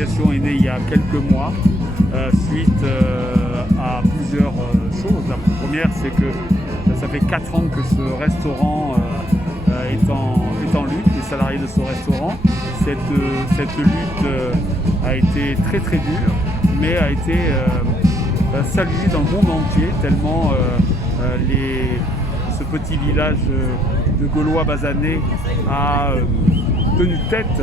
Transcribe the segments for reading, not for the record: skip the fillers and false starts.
l'association est née il y a quelques mois suite à plusieurs choses. La première, c'est que ça fait 4 ans que ce restaurant est en lutte, les salariés de ce restaurant. Cette lutte a été très très dure, mais a été saluée dans le monde entier, tellement ce petit village de Gaulois basanés a tenu tête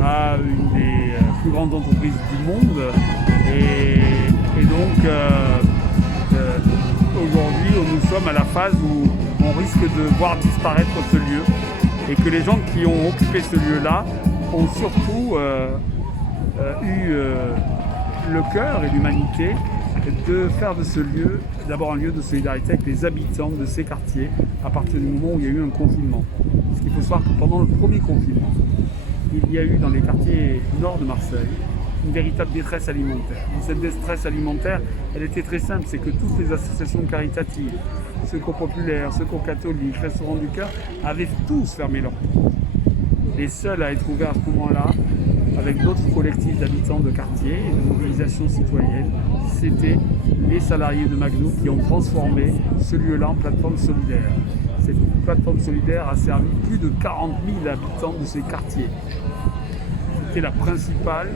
à une des plus grandes entreprises du monde. Et donc aujourd'hui nous sommes à la phase où on risque de voir disparaître ce lieu et que les gens qui ont occupé ce lieu-là ont surtout eu le cœur et l'humanité de faire de ce lieu d'abord un lieu de solidarité avec les habitants de ces quartiers à partir du moment où il y a eu un confinement. Parce qu'il faut savoir que pendant le premier confinement, il y a eu dans les quartiers nord de Marseille une véritable détresse alimentaire. Et cette détresse alimentaire, elle était très simple, c'est que toutes les associations caritatives, Secours Populaire, Secours Catholique, Restaurants du Cœur, avaient tous fermé leurs portes. Les seuls à être ouverts à ce moment-là, avec d'autres collectifs d'habitants de quartier et de mobilisation citoyenne, c'était les salariés de McDo qui ont transformé ce lieu-là en plateforme solidaire. Cette plateforme solidaire a servi plus de 40 000 habitants de ces quartiers. C'était la principale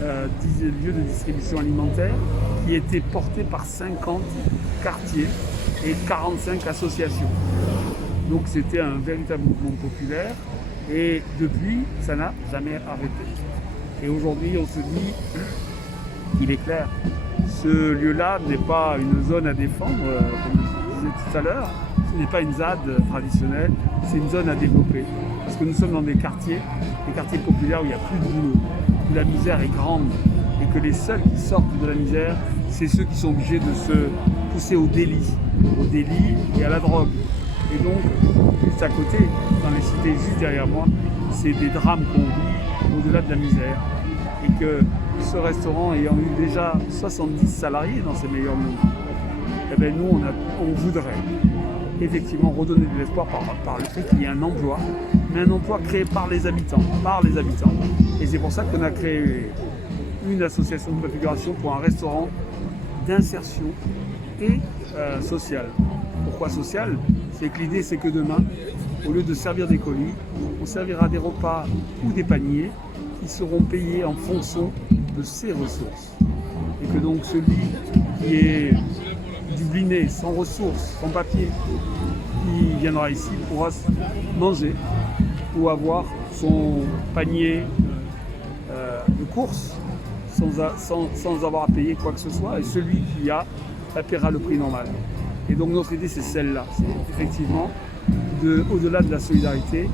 lieu de distribution alimentaire qui était porté par 50 quartiers et 45 associations. Donc c'était un véritable mouvement populaire et depuis, ça n'a jamais arrêté. Et aujourd'hui, on se dit, il est clair, ce lieu-là n'est pas une zone à défendre, comme je disais tout à l'heure, ce n'est pas une ZAD traditionnelle, c'est une zone à développer. Parce que nous sommes dans des quartiers populaires où il n'y a plus de boulot, où la misère est grande, et que les seuls qui sortent de la misère, c'est ceux qui sont obligés de se pousser au délit et à la drogue. Et donc, juste à côté, dans les cités juste derrière moi, c'est des drames qu'on vit au-delà de la misère. Et que ce restaurant ayant eu déjà 70 salariés dans ses meilleurs moments, eh bien nous, on voudrait effectivement redonner de l'espoir par le fait qu'il y ait un emploi, mais un emploi créé par les habitants. Et c'est pour ça qu'on a créé une association de préfiguration pour un restaurant d'insertion et social. Pourquoi social? C'est que l'idée, c'est que demain, au lieu de servir des colis, on servira des repas ou des paniers qui seront payés en fonction de ses ressources. Et que donc celui qui est dubliné, sans ressources, sans papier, qui viendra ici pourra manger ou avoir son panier de courses sans avoir à payer quoi que ce soit, et celui qui a paiera le prix normal. Et donc notre idée, c'est celle-là, c'est effectivement, au-delà de la solidarité,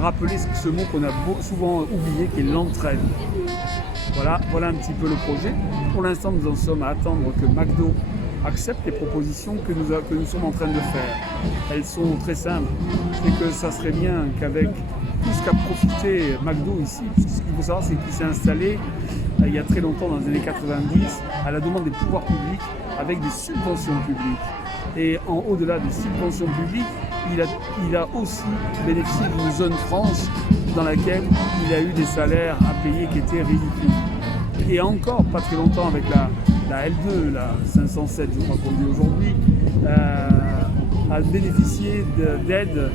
rappeler ce mot qu'on a souvent oublié, qui est l'entraide. Voilà un petit peu le projet. Pour l'instant, nous en sommes à attendre que McDo accepte les propositions que nous sommes en train de faire. Elles sont très simples. C'est que ça serait bien qu'avec tout ce qu'a profité McDo ici, puisque ce qu'il faut savoir, c'est qu'il s'est installé il y a très longtemps, dans les années 90, à la demande des pouvoirs publics, avec des subventions publiques. Et au-delà des subventions publiques, il a aussi bénéficié d'une zone franche dans laquelle il a eu des salaires à payer qui étaient ridicules. Et encore, pas très longtemps, avec la L2, la 507, je crois qu'on dit aujourd'hui, a bénéficié d'aides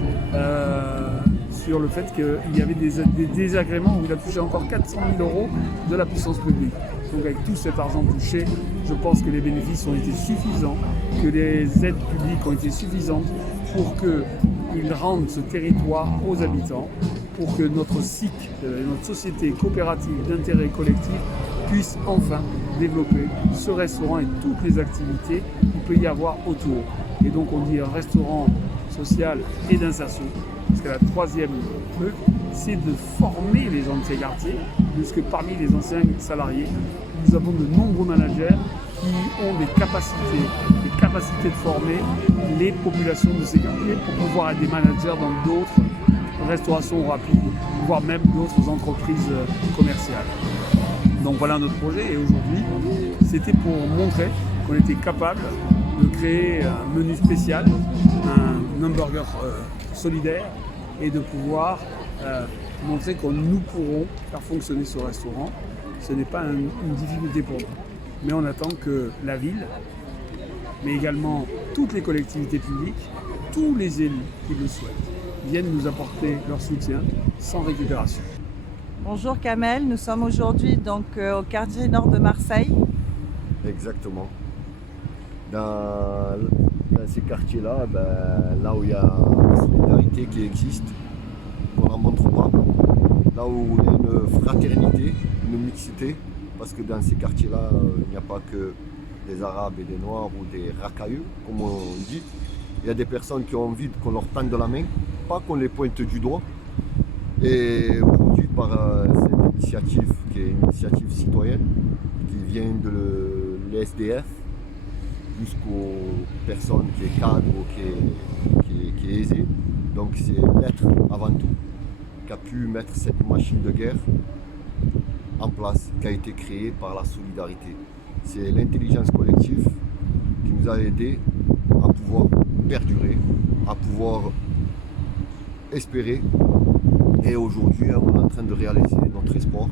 sur le fait qu'il y avait des désagréments où il a touché encore 400 000 € de la puissance publique. Donc avec tout cet argent touché, je pense que les bénéfices ont été suffisants, que les aides publiques ont été suffisantes pour qu'ils rendent ce territoire aux habitants, pour que notre SIC, notre société coopérative d'intérêt collectif, puisse enfin développer ce restaurant et toutes les activités qu'il peut y avoir autour. Et donc on dit un restaurant social et d'insertion, parce que la troisième truc, c'est de former les gens de ces quartiers, puisque parmi les anciens salariés, nous avons de nombreux managers qui ont des capacités de former les populations de ces quartiers pour pouvoir être des managers dans d'autres restaurations rapides, voire même d'autres entreprises commerciales. Donc voilà notre projet, et aujourd'hui, c'était pour montrer qu'on était capable de créer un menu spécial, un hamburger solidaire, et de pouvoir montrer que nous pourrons faire fonctionner ce restaurant ce n'est pas une difficulté pour nous. Mais on attend que la ville, mais également toutes les collectivités publiques, tous les élus qui le souhaitent, viennent nous apporter leur soutien sans récupération. Bonjour Kamel, nous sommes aujourd'hui donc au quartier nord de Marseille. Exactement. Dans ces quartiers-là, là où il y a une solidarité qui existe, qu'on n'en montre pas, là où il y a une fraternité, une mixité, parce que dans ces quartiers-là, il n'y a pas que des Arabes et des Noirs ou des racailleux, comme on dit. Il y a des personnes qui ont envie qu'on leur tende la main, pas qu'on les pointe du doigt. Et aujourd'hui, par cette initiative, qui est une initiative citoyenne, qui vient de l'ESDF, jusqu'aux personnes qui est cadre ou qui est aisée. Donc c'est l'être avant tout qui a pu mettre cette machine de guerre en place, qui a été créée par la solidarité. C'est l'intelligence collective qui nous a aidés à pouvoir perdurer, à pouvoir espérer. Et aujourd'hui, on est en train de réaliser notre espoir,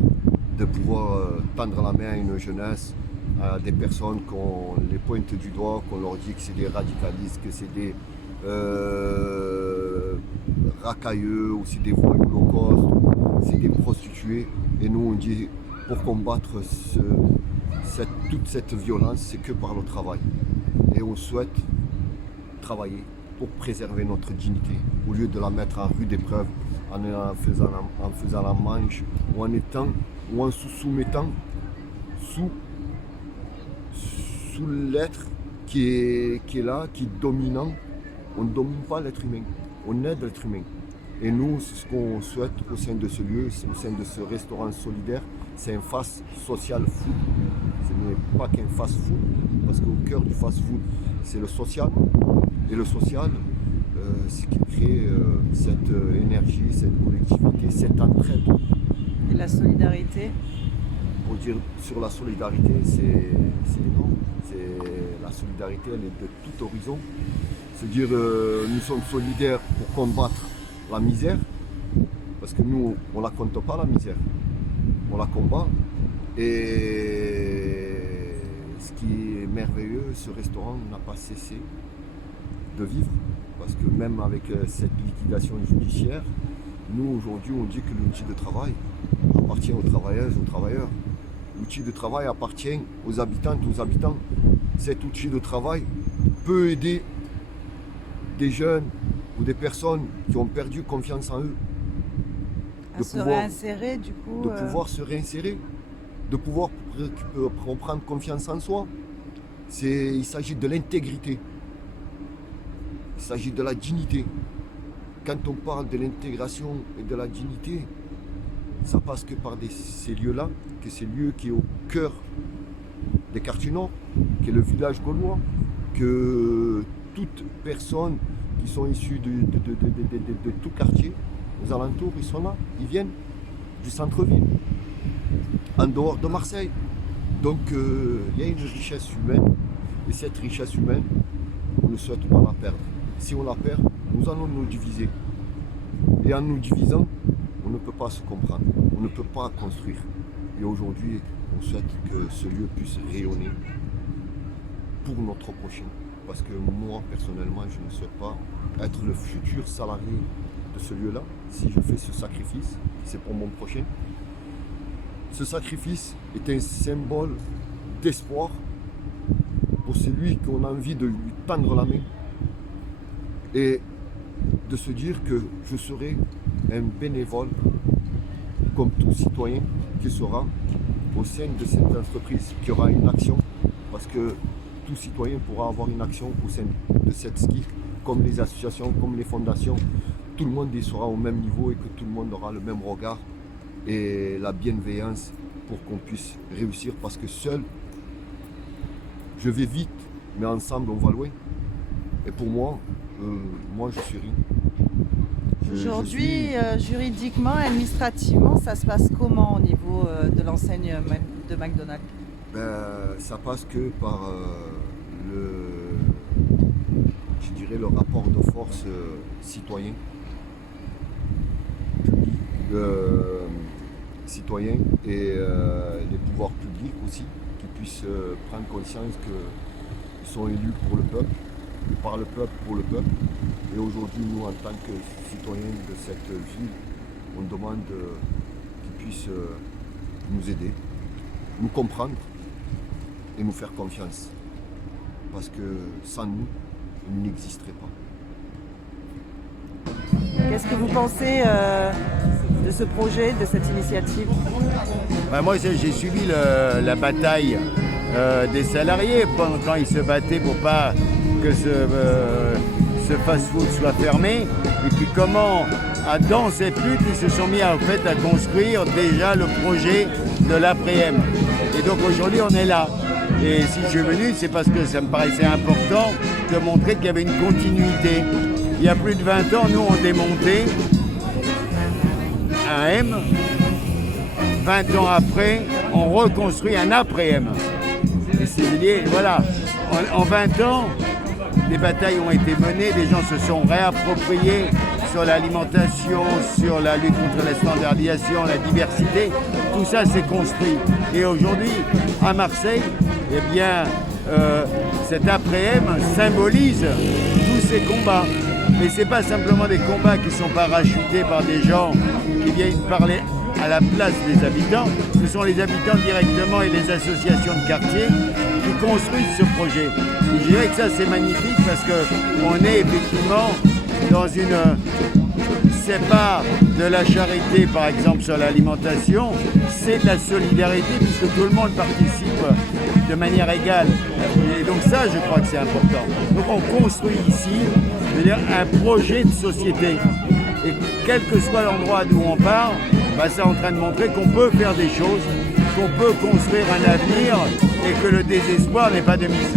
de pouvoir tendre la main à une jeunesse, à des personnes qu'on les pointe du doigt, qu'on leur dit que c'est des radicalistes, que c'est des racailleux, ou c'est des voyous low cost, c'est des prostituées. Et nous, on dit, pour combattre toute cette violence, c'est que par le travail. Et on souhaite travailler pour préserver notre dignité, au lieu de la mettre en rude épreuve, en faisant la manche, ou en se soumettant sous l'être qui est là, qui est dominant. On ne domine pas l'être humain, on aide l'être humain. Et nous, c'est ce qu'on souhaite au sein de ce lieu, au sein de ce restaurant solidaire. C'est un fast social food. Ce n'est pas qu'un fast food, parce qu'au cœur du fast food, c'est le social. Et le social, c'est qui crée cette énergie, cette collectivité, cette entraide. Et la solidarité. Pour dire sur la solidarité, c'est énorme. La solidarité, elle est de tout horizon. Se dire nous sommes solidaires pour combattre la misère, parce que nous, on ne la compte pas la misère, on la combat. Et ce qui est merveilleux, ce restaurant n'a pas cessé de vivre, parce que même avec cette liquidation judiciaire, nous aujourd'hui on dit que l'outil de travail appartient aux travailleuses, aux travailleurs. L'outil de travail appartient aux habitantes, aux habitants. Cet outil de travail peut aider des jeunes ou des personnes qui ont perdu confiance en eux. À se réinsérer du coup. De pouvoir se réinsérer, de pouvoir reprendre confiance en soi. Il s'agit de l'intégrité. Il s'agit de la dignité. Quand on parle de l'intégration et de la dignité, ça passe que par ces lieux-là, que ces lieux qui est au cœur des quartiers nord, qui est le village gaulois, que toutes personnes qui sont issues de tout quartier, aux alentours, ils sont là, ils viennent du centre-ville, en dehors de Marseille. Donc il y a une richesse humaine, et cette richesse humaine, on ne souhaite pas la perdre. Si on la perd, nous allons nous diviser. Et en nous divisant, on ne peut pas se comprendre, on ne peut pas construire. Et aujourd'hui, on souhaite que ce lieu puisse rayonner pour notre prochain. Parce que moi, personnellement, je ne souhaite pas être le futur salarié de ce lieu-là. Si je fais ce sacrifice, c'est pour mon prochain. Ce sacrifice est un symbole d'espoir pour celui qu'on a envie de lui tendre la main et de se dire que je serai un bénévole comme tout citoyen qui sera au sein de cette entreprise, qui aura une action, parce que tout citoyen pourra avoir une action au sein de cette ski, comme les associations, comme les fondations. Tout le monde y sera au même niveau et que tout le monde aura le même regard et la bienveillance pour qu'on puisse réussir, parce que seul, je vais vite, mais ensemble, on va loin. Et pour moi, je suis rien. Aujourd'hui, juridiquement, administrativement, ça se passe comment au niveau de l'enseigne de McDonald's? Ça passe que par le rapport de force citoyen, public. citoyens et les pouvoirs publics aussi, qui puissent prendre conscience qu'ils sont élus pour le peuple, par le peuple, pour le peuple. Et aujourd'hui, nous, en tant que citoyens de cette ville, on demande qu'ils puissent nous aider, nous comprendre et nous faire confiance. Parce que sans nous, ils n'existeraient pas. Qu'est-ce que vous pensez de ce projet, de cette initiative? Moi, j'ai suivi la bataille des salariés quand ils se battaient pour pas que ce fast-food soit fermé. Et puis comment, dans cette lutte, ils se sont mis à construire déjà le projet de l'après-m. Et donc aujourd'hui, on est là. Et si je suis venu, c'est parce que ça me paraissait important de montrer qu'il y avait une continuité. Il y a plus de 20 ans, nous, on démontait un M. 20 ans après, on reconstruit un après-M. Et c'est lié, voilà. En 20 ans, des batailles ont été menées, des gens se sont réappropriés sur l'alimentation, sur la lutte contre la standardisation, la diversité. Tout ça s'est construit. Et aujourd'hui, à Marseille, eh bien, cet après-m symbolise tous ces combats. Mais ce n'est pas simplement des combats qui sont parachutés par des gens qui viennent parler à la place des habitants. Ce sont les habitants directement et les associations de quartier qui construisent ce projet. Et je dirais que ça, c'est magnifique parce qu'on est effectivement dans une... C'est pas de la charité, par exemple, sur l'alimentation, c'est de la solidarité puisque tout le monde participe de manière égale. Et donc ça, je crois que c'est important. Donc on construit ici, je veux dire, un projet de société. Et quel que soit l'endroit d'où on part, c'est en train de montrer qu'on peut faire des choses, qu'on peut construire un avenir et que le désespoir n'est pas de mise.